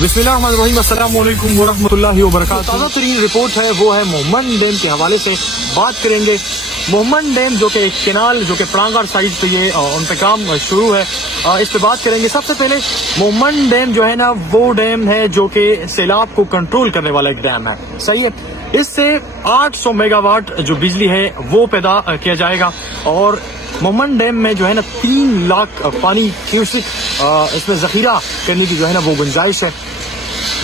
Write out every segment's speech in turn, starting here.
बिस्मिल्लाहिर्रहमानिर्रहीम, अस्सलाम वालेकुम वरहमतुल्लाहि वबरकातुहू। ताज़ा तरीन रिपोर्ट है वो है मोहम्मद डैम के हवाले से बात करेंगे। मोहम्मद डैम जो कि एक कैनाल जो कि प्रांगड़ साइड पे ये उन पे काम शुरू है, इस पे बात करेंगे। सबसे पहले मोहम्मद डैम जो है ना वो डैम है जो कि सैलाब को कंट्रोल करने वाला एक डैम है, सही है। इससे 800 मेगावाट जो बिजली है वो पैदा किया जाएगा और मोहम्मद डैम में जो है ना 3 लाख पानी क्यूसिक इसमें जखीरा करने की जो है ना वो गुंजाइश है।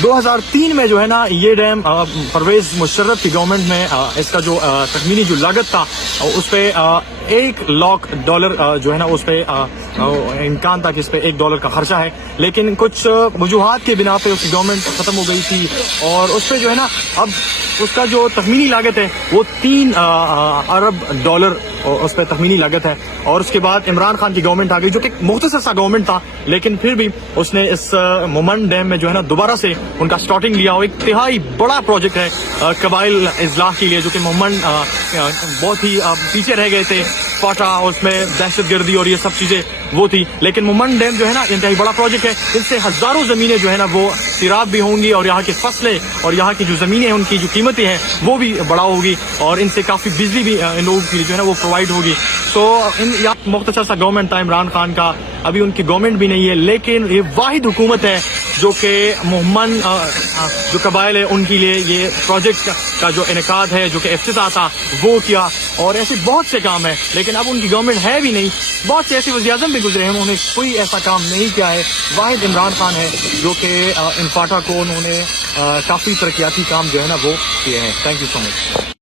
2003 में जो है ना ये डैम परवेज मुशर्रफ की गवर्नमेंट में इसका जो तखमीनी जो लागत था उस पे $1 लाख जो है ना उस पे इम्कान था कि इस पे $1 का खर्चा है, लेकिन कुछ वजूहात के बिना पे उसकी गवर्नमेंट खत्म हो गई थी और उस पे जो है ना अब उसका जो तखमीनी लागत है वो $3 अरब उस पर तखमीनी लागत है। और उसके बाद इमरान खान की गवर्नमेंट आ गई जो कि मुख्तसर सा गवर्नमेंट था, लेकिन फिर भी उसने इस मोहम्मद डैम में जो है ना दोबारा से उनका स्टार्टिंग लिया और एक तिहाई बड़ा प्रोजेक्ट है कबाइल इजलाह के लिए, जो कि मोहम्मद बहुत ही पीछे रह गए थे। फाटा उसमें दहशतगर्दी और ये सब चीजें वो थी, लेकिन मोहम्मद डैम जो है ना इंतहाई बड़ा प्रोजेक्ट है। इससे हजारों जमीनें जो है ना वो सिराब भी होंगी और यहाँ की फसलें और यहाँ की जो जमीनें हैं उनकी जो कीमतें हैं वो भी बड़ा होगी और इनसे काफी बिजली भी इन लोगों की जो है ना वो प्रोवाइड होगी। तो इन यहाँ मुख्तसर सा गवर्नमेंट था इमरान खान का, अभी उनकी गवर्नमेंट भी नहीं है, लेकिन ये वाहिद हुकूमत है जो कि मोहम्मद जो कबाइल है उनके लिए ये प्रोजेक्ट का जो इनेकाद है जो कि इफ्तिताह था वो किया और ऐसे बहुत से काम है, लेकिन अब उनकी गवर्नमेंट है भी नहीं। बहुत से ऐसे वज़ीर-ए-आज़म भी गुजरे हैं, उन्होंने कोई ऐसा काम नहीं किया है। वाहिद इमरान खान है जो कि इन फाटा को उन्होंने काफ़ी तरक्याती काम जो है ना वो किए हैं। Thank you so much.